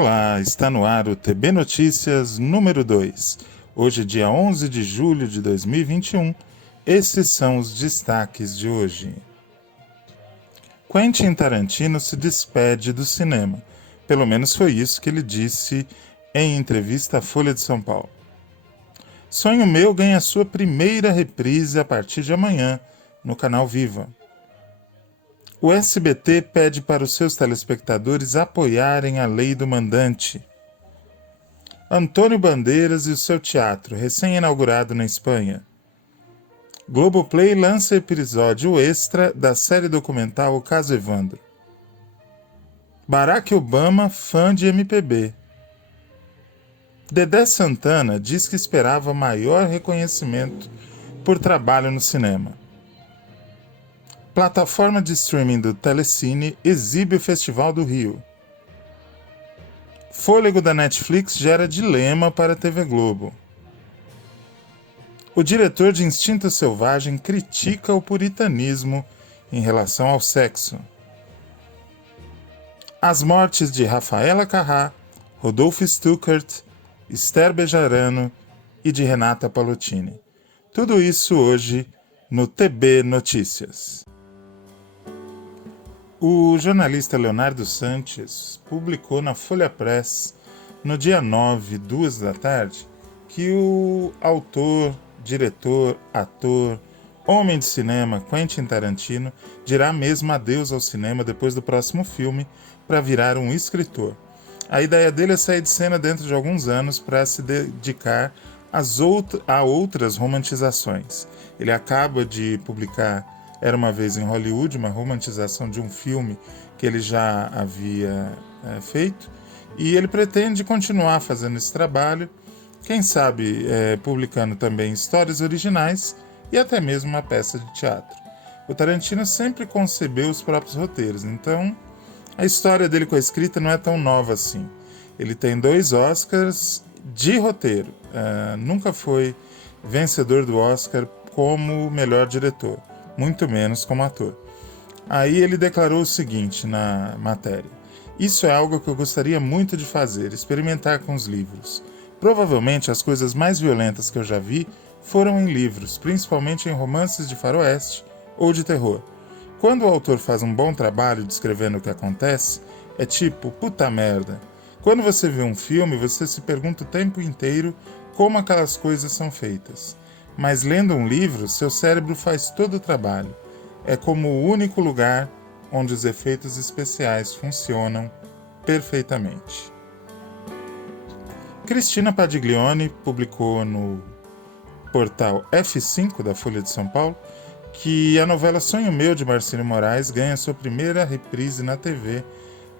Olá, está no ar o TB Notícias número 2. Hoje, dia 11 de julho de 2021, esses são os destaques de hoje. Quentin Tarantino se despede do cinema. Pelo menos foi isso que ele disse em entrevista à Folha de São Paulo. Sonho Meu ganha sua primeira reprise a partir de amanhã no canal Viva. O SBT pede para os seus telespectadores apoiarem a lei do mandante. Antônio Bandeiras e o seu teatro, recém-inaugurado na Espanha. Globoplay lança episódio extra da série documental O Caso Evandro. Barack Obama, fã de MPB. Dedé Santana diz que esperava maior reconhecimento por trabalho no cinema. Plataforma de streaming do Telecine exibe o Festival do Rio. Fôlego da Netflix gera dilema para a TV Globo. O diretor de Instinto Selvagem critica o puritanismo em relação ao sexo. As mortes de Rafaela Carrà, Rodolfo Stuckert, Esther Bejarano e de Renata Palottini. Tudo isso hoje no TB Notícias. O jornalista Leonardo Sanches publicou na Folha Press, no dia 9, 2 da tarde, que o autor, diretor, ator, homem de cinema Quentin Tarantino dirá mesmo adeus ao cinema depois do próximo filme para virar um escritor. A ideia dele é sair de cena dentro de alguns anos para se dedicar a outras romantizações. Ele acaba de publicar Era Uma Vez em Hollywood, uma romantização de um filme que ele já havia feito, e ele pretende continuar fazendo esse trabalho, quem sabe publicando também histórias originais e até mesmo uma peça de teatro. O Tarantino sempre concebeu os próprios roteiros, então a história dele com a escrita não é tão nova assim. Ele tem 2 Oscars de roteiro, nunca foi vencedor do Oscar como melhor diretor, muito menos como ator. Aí ele declarou o seguinte na matéria: "Isso é algo que eu gostaria muito de fazer, experimentar com os livros. Provavelmente as coisas mais violentas que eu já vi foram em livros, principalmente em romances de faroeste ou de terror. Quando o autor faz um bom trabalho descrevendo o que acontece, é tipo, puta merda. Quando você vê um filme, você se pergunta o tempo inteiro como aquelas coisas são feitas. Mas lendo um livro, seu cérebro faz todo o trabalho. É como o único lugar onde os efeitos especiais funcionam perfeitamente." Cristina Padiglione publicou no portal F5 da Folha de São Paulo que a novela Sonho Meu, de Marcílio Moraes, ganha sua primeira reprise na TV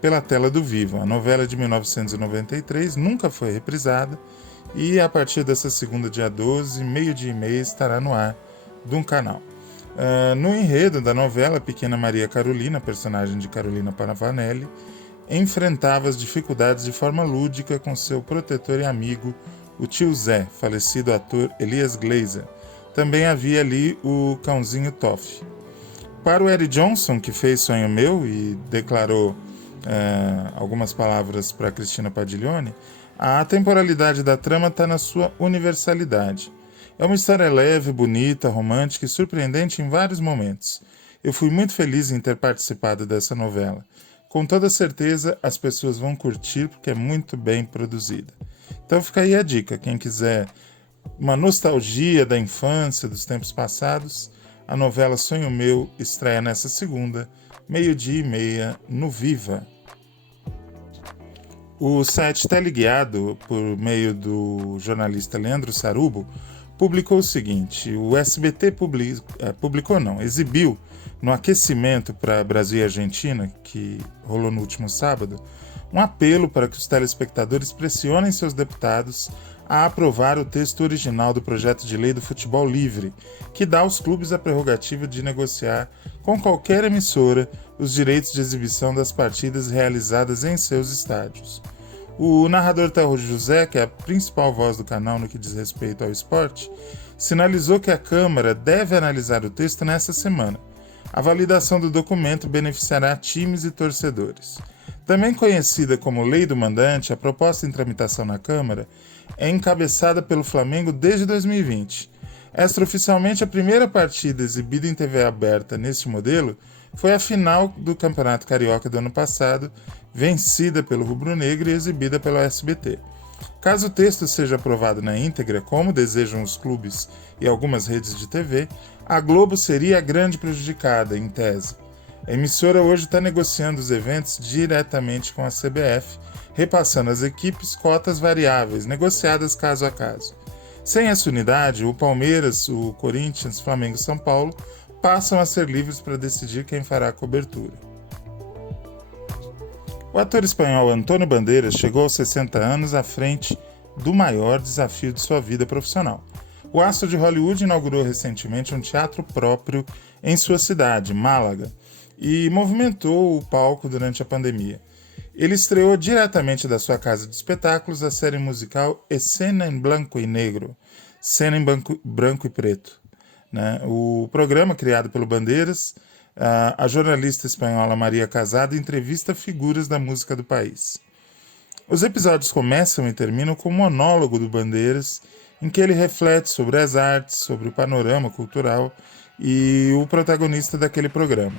pela tela do Viva. A novela de 1993 nunca foi reprisada e a partir dessa segunda, dia 12, meio-dia e meia, estará no ar de um canal. No enredo da novela, a pequena Maria Carolina, personagem de Carolina Panavanelli, enfrentava as dificuldades de forma lúdica com seu protetor e amigo, o tio Zé, falecido ator Elias Glazer. Também havia ali o cãozinho Toff. Para o Eric Johnson, que fez Sonho Meu e declarou algumas palavras para Cristina Padiglione, a temporalidade da trama está na sua universalidade. É uma história leve, bonita, romântica e surpreendente em vários momentos. Eu fui muito feliz em ter participado dessa novela. Com toda certeza, as pessoas vão curtir porque é muito bem produzida. Então fica aí a dica, quem quiser uma nostalgia da infância, dos tempos passados, a novela Sonho Meu estreia nessa segunda, meio-dia e meia, no Viva. O site Teleguiado, por meio do jornalista Leandro Sarubo, publicou o seguinte: o SBT exibiu no aquecimento para Brasil e Argentina, que rolou no último sábado, um apelo para que os telespectadores pressionem seus deputados a aprovar o texto original do projeto de lei do futebol livre, que dá aos clubes a prerrogativa de negociar com qualquer emissora os direitos de exibição das partidas realizadas em seus estádios. O narrador Tauro José, que é a principal voz do canal no que diz respeito ao esporte, sinalizou que a Câmara deve analisar o texto nessa semana. A validação do documento beneficiará times e torcedores. Também conhecida como Lei do Mandante, a proposta em tramitação na Câmara é encabeçada pelo Flamengo desde 2020. Extraoficialmente, a primeira partida exibida em TV aberta neste modelo foi a final do Campeonato Carioca do ano passado, vencida pelo Rubro Negro e exibida pela SBT. Caso o texto seja aprovado na íntegra, como desejam os clubes e algumas redes de TV, a Globo seria a grande prejudicada, em tese. A emissora hoje está negociando os eventos diretamente com a CBF, repassando às equipes cotas variáveis, negociadas caso a caso. Sem essa unidade, o Palmeiras, o Corinthians, Flamengo e São Paulo passam a ser livres para decidir quem fará a cobertura. O ator espanhol Antônio Bandeiras chegou aos 60 anos à frente do maior desafio de sua vida profissional. O astro de Hollywood inaugurou recentemente um teatro próprio em sua cidade, Málaga, e movimentou o palco durante a pandemia. Ele estreou diretamente da sua casa de espetáculos a série musical Escena em Blanco e Negro, Cena em Branco e Preto. O programa, criado pelo Bandeiras, a jornalista espanhola Maria Casado entrevista figuras da música do país. Os episódios começam e terminam com um monólogo do Bandeiras, em que ele reflete sobre as artes, sobre o panorama cultural e o protagonista daquele programa.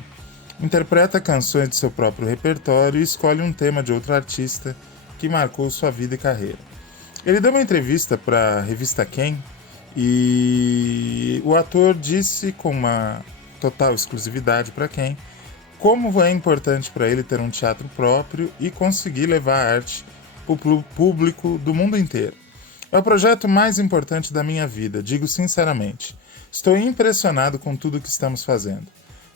Interpreta canções de seu próprio repertório e escolhe um tema de outro artista que marcou sua vida e carreira. Ele deu uma entrevista para a revista Quem e o ator disse com uma total exclusividade para Quem como é importante para ele ter um teatro próprio e conseguir levar a arte para o público do mundo inteiro. É o projeto mais importante da minha vida, digo sinceramente. Estou impressionado com tudo o que estamos fazendo.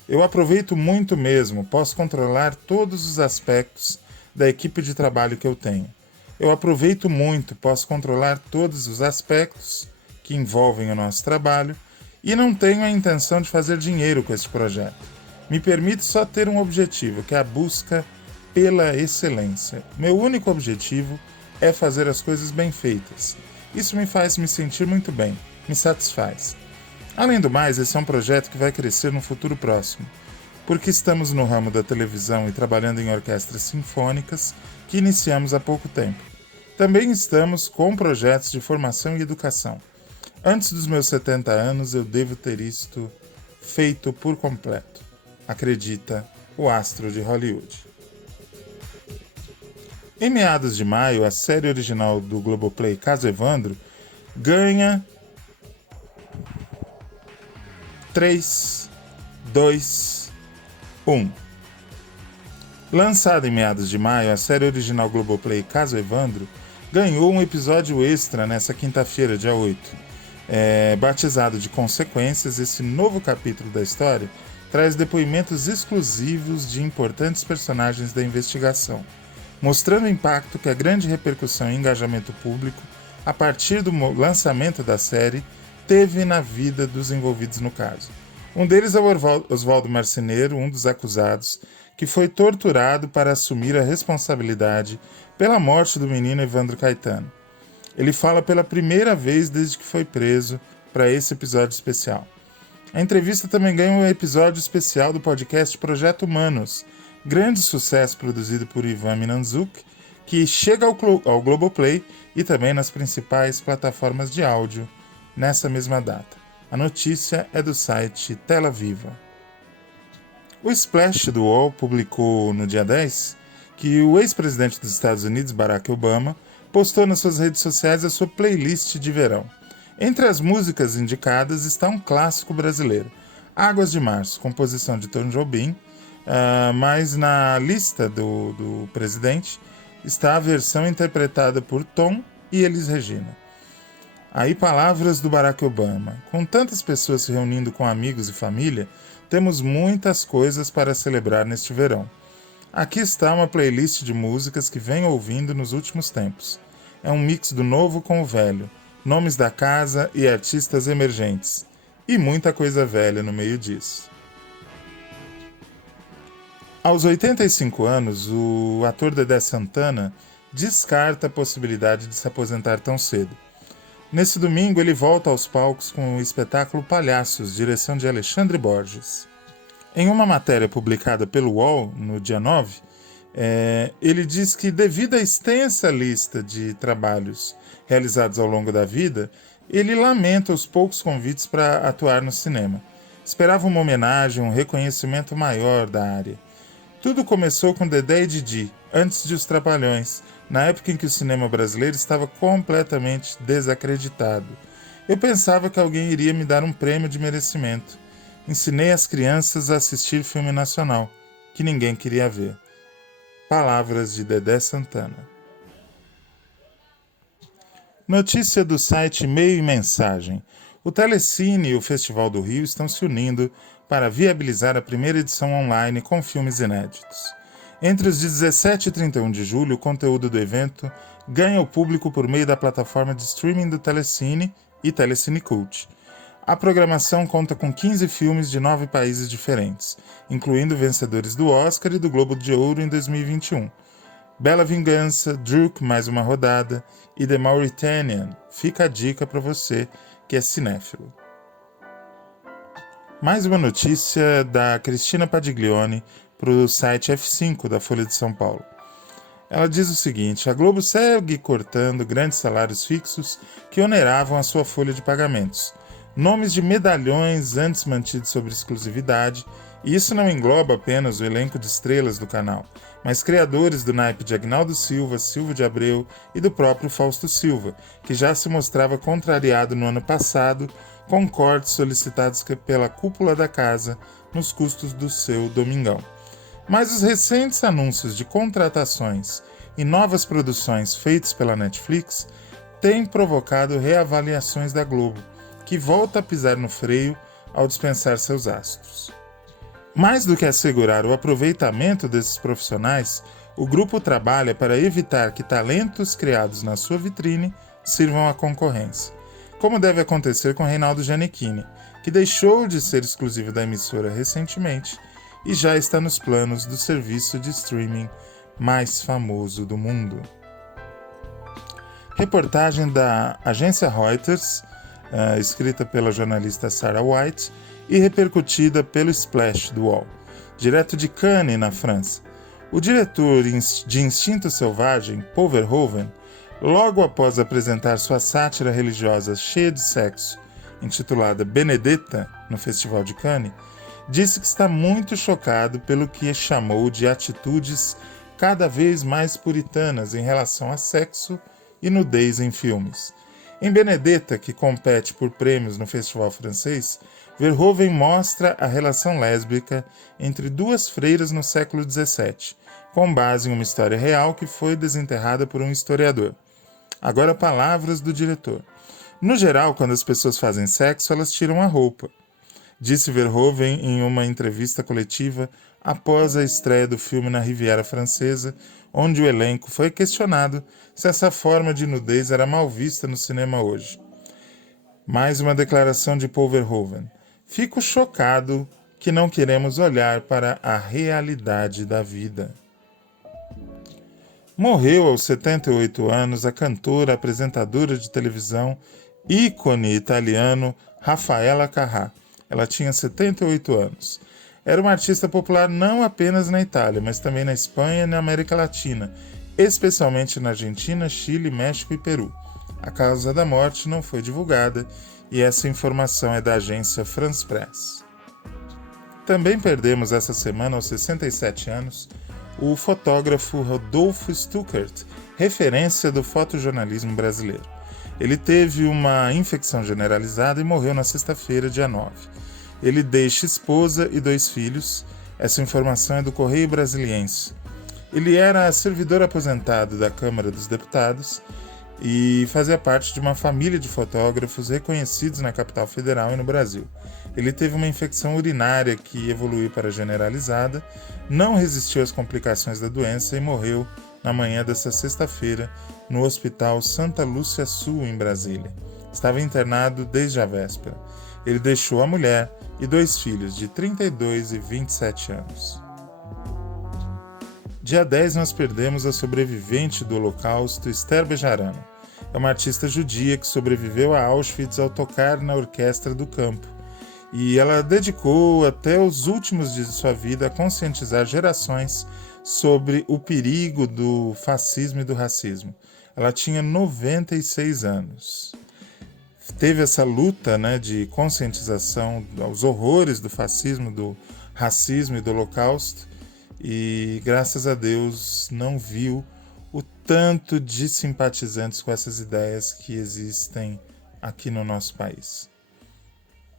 Eu aproveito muito mesmo, posso controlar todos os aspectos da equipe de trabalho que eu tenho. Eu aproveito muito, posso controlar todos os aspectos que envolvem o nosso trabalho e não tenho a intenção de fazer dinheiro com este projeto. Me permite só ter um objetivo, que é a busca pela excelência. Meu único objetivo é fazer as coisas bem feitas. Isso me faz me sentir muito bem, me satisfaz. Além do mais, esse é um projeto que vai crescer no futuro próximo, porque estamos no ramo da televisão e trabalhando em orquestras sinfônicas que iniciamos há pouco tempo. Também estamos com projetos de formação e educação. Antes dos meus 70 anos, eu devo ter isto feito por completo. Acredita o astro de Hollywood. Em meados de maio, a série original do Globoplay Caso Evandro ganha 3, 2, 1. Lançada em meados de maio, a série original Globoplay Caso Evandro ganhou um episódio extra nessa quinta-feira, dia 8. Batizado de Consequências, esse novo capítulo da história traz depoimentos exclusivos de importantes personagens da investigação, mostrando o impacto que a grande repercussão e engajamento público, a partir do lançamento da série, teve na vida dos envolvidos no caso. Um deles é o Oswaldo Marceneiro, um dos acusados, que foi torturado para assumir a responsabilidade pela morte do menino Evandro Caetano. Ele fala pela primeira vez desde que foi preso para esse episódio especial. A entrevista também ganha um episódio especial do podcast Projeto Humanos, grande sucesso produzido por Ivan Minanzuk, que chega ao Globoplay e também nas principais plataformas de áudio nessa mesma data. A notícia é do site Tela Viva. O Splash do UOL publicou no dia 10 que o ex-presidente dos Estados Unidos, Barack Obama, postou nas suas redes sociais a sua playlist de verão. Entre as músicas indicadas está um clássico brasileiro, Águas de Março, composição de Tom Jobim, mas na lista do presidente está a versão interpretada por Tom e Elis Regina. Aí palavras do Barack Obama. Com tantas pessoas se reunindo com amigos e família, temos muitas coisas para celebrar neste verão. Aqui está uma playlist de músicas que venho ouvindo nos últimos tempos. É um mix do novo com o velho, nomes da casa e artistas emergentes. E muita coisa velha no meio disso. Aos 85 anos, o ator Dedé Santana descarta a possibilidade de se aposentar tão cedo. Nesse domingo, ele volta aos palcos com o espetáculo Palhaços, direção de Alexandre Borges. Em uma matéria publicada pelo UOL, no dia 9, Ele diz que, devido à extensa lista de trabalhos realizados ao longo da vida, ele lamenta os poucos convites para atuar no cinema. Esperava uma homenagem, um reconhecimento maior da área. Tudo começou com Dedé e Didi, antes de Os Trapalhões, na época em que o cinema brasileiro estava completamente desacreditado. Eu pensava que alguém iria me dar um prêmio de merecimento. Ensinei as crianças a assistir filme nacional, que ninguém queria ver. Palavras de Dedé Santana. Notícia do site Meio e Mensagem. O Telecine e o Festival do Rio estão se unindo para viabilizar a primeira edição online com filmes inéditos. Entre os 17 e 31 de julho, o conteúdo do evento ganha o público por meio da plataforma de streaming do Telecine e Telecine Cult. A programação conta com 15 filmes de 9 países diferentes, incluindo vencedores do Oscar e do Globo de Ouro em 2021. Bela Vingança, Druk, Mais Uma Rodada e The Mauritanian. Fica a dica para você que é cinéfilo. Mais uma notícia da Cristina Padiglione para o site F5 da Folha de São Paulo. Ela diz o seguinte: a Globo segue cortando grandes salários fixos que oneravam a sua folha de pagamentos. Nomes de medalhões antes mantidos sob exclusividade, e isso não engloba apenas o elenco de estrelas do canal, mas criadores do naipe de Agnaldo Silva, Silvio de Abreu e do próprio Fausto Silva, que já se mostrava contrariado no ano passado com cortes solicitados pela cúpula da casa nos custos do seu Domingão. Mas os recentes anúncios de contratações e novas produções feitos pela Netflix têm provocado reavaliações da Globo, que volta a pisar no freio ao dispensar seus astros. Mais do que assegurar o aproveitamento desses profissionais, o grupo trabalha para evitar que talentos criados na sua vitrine sirvam à concorrência, como deve acontecer com Reinaldo Gianecchini, que deixou de ser exclusivo da emissora recentemente e já está nos planos do serviço de streaming mais famoso do mundo. Reportagem da agência Reuters, escrita pela jornalista Sarah White e repercutida pelo Splash do UOL, direto de Cannes, na França. O diretor de Instinto Selvagem, Paul Verhoeven, logo após apresentar sua sátira religiosa cheia de sexo, intitulada Benedetta, no Festival de Cannes, disse que está muito chocado pelo que chamou de atitudes cada vez mais puritanas em relação a sexo e nudez em filmes. Em Benedetta, que compete por prêmios no festival francês, Verhoeven mostra a relação lésbica entre duas freiras no século XVII, com base em uma história real que foi desenterrada por um historiador. Agora, palavras do diretor. No geral, quando as pessoas fazem sexo, elas tiram a roupa, disse Verhoeven em uma entrevista coletiva após a estreia do filme na Riviera Francesa, onde o elenco foi questionado se essa forma de nudez era mal vista no cinema hoje. Mais uma declaração de Paul Verhoeven. Fico chocado que não queremos olhar para a realidade da vida. Morreu aos 78 anos a cantora, apresentadora de televisão, ícone italiano Raffaella Carrà. Ela tinha 78 anos. Era uma artista popular não apenas na Itália, mas também na Espanha e na América Latina, especialmente na Argentina, Chile, México e Peru. A causa da morte não foi divulgada e essa informação é da agência France Press. Também perdemos essa semana, aos 67 anos, o fotógrafo Rodolfo Stuckert, referência do fotojornalismo brasileiro. Ele teve uma infecção generalizada e morreu na sexta-feira, dia 9. Ele deixa esposa e 2 filhos. Essa informação é do Correio Brasiliense. Ele era servidor aposentado da Câmara dos Deputados e fazia parte de uma família de fotógrafos reconhecidos na capital federal e no Brasil. Ele teve uma infecção urinária que evoluiu para generalizada, não resistiu às complicações da doença e morreu na manhã desta sexta-feira no Hospital Santa Lúcia Sul, em Brasília. Estava internado desde a véspera. Ele deixou a mulher e 2 filhos de 32 e 27 anos. Dia 10 nós perdemos a sobrevivente do Holocausto, Esther Bejarano. É uma artista judia que sobreviveu a Auschwitz ao tocar na orquestra do campo. E ela dedicou até os últimos dias de sua vida a conscientizar gerações sobre o perigo do fascismo e do racismo. Ela tinha 96 anos. Teve essa luta, né, de conscientização aos horrores do fascismo, do racismo e do Holocausto, e graças a Deus não viu o tanto de simpatizantes com essas ideias que existem aqui no nosso país.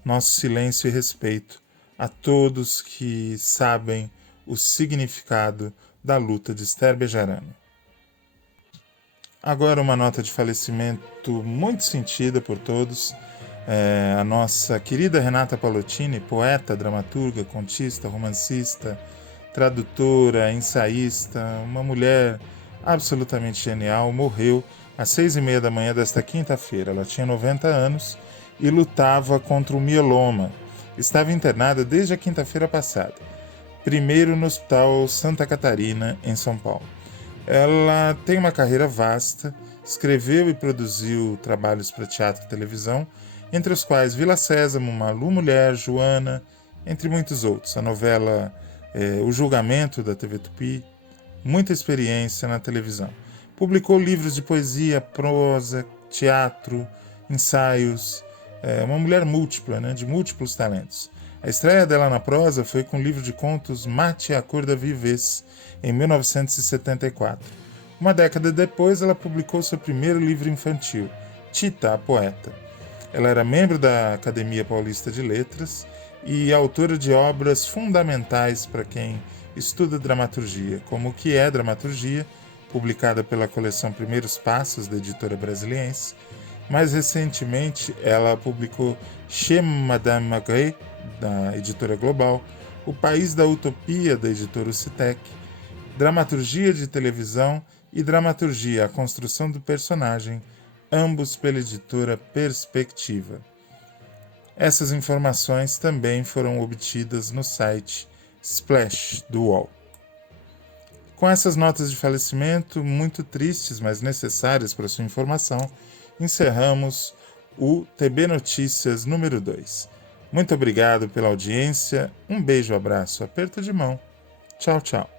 Nosso silêncio e respeito a todos que sabem o significado da luta de Esther Bejarano. Agora uma nota de falecimento muito sentida por todos. A nossa querida Renata Palottini, poeta, dramaturga, contista, romancista, tradutora, ensaísta, uma mulher absolutamente genial, morreu às 6h30 da manhã desta quinta-feira. Ela tinha 90 anos e lutava contra o mieloma. Estava internada desde a quinta-feira passada, primeiro no Hospital Santa Catarina, em São Paulo. Ela tem uma carreira vasta, escreveu e produziu trabalhos para teatro e televisão, entre os quais Vila Sésamo, Malu Mulher, Joana, entre muitos outros. A novela O Julgamento, da TV Tupi, muita experiência na televisão. Publicou livros de poesia, prosa, teatro, ensaios, uma mulher múltipla, né, de múltiplos talentos. A estreia dela na prosa foi com o livro de contos Mate a Cor da Vivez, em 1974. Uma década depois, ela publicou seu primeiro livro infantil, Tita, a Poeta. Ela era membro da Academia Paulista de Letras e autora de obras fundamentais para quem estuda dramaturgia, como O que é Dramaturgia, publicada pela coleção Primeiros Passos, da editora Brasiliense. Mais recentemente, ela publicou Chez Madame Magret, da editora Global, O País da Utopia, da editora Citec, Dramaturgia de Televisão e Dramaturgia, a Construção do Personagem, ambos pela editora Perspectiva. Essas informações também foram obtidas no site Splash, do UOL. Com essas notas de falecimento, muito tristes, mas necessárias para sua informação, encerramos o TB Notícias número 2. Muito obrigado pela audiência, um beijo, abraço, aperto de mão. Tchau, tchau.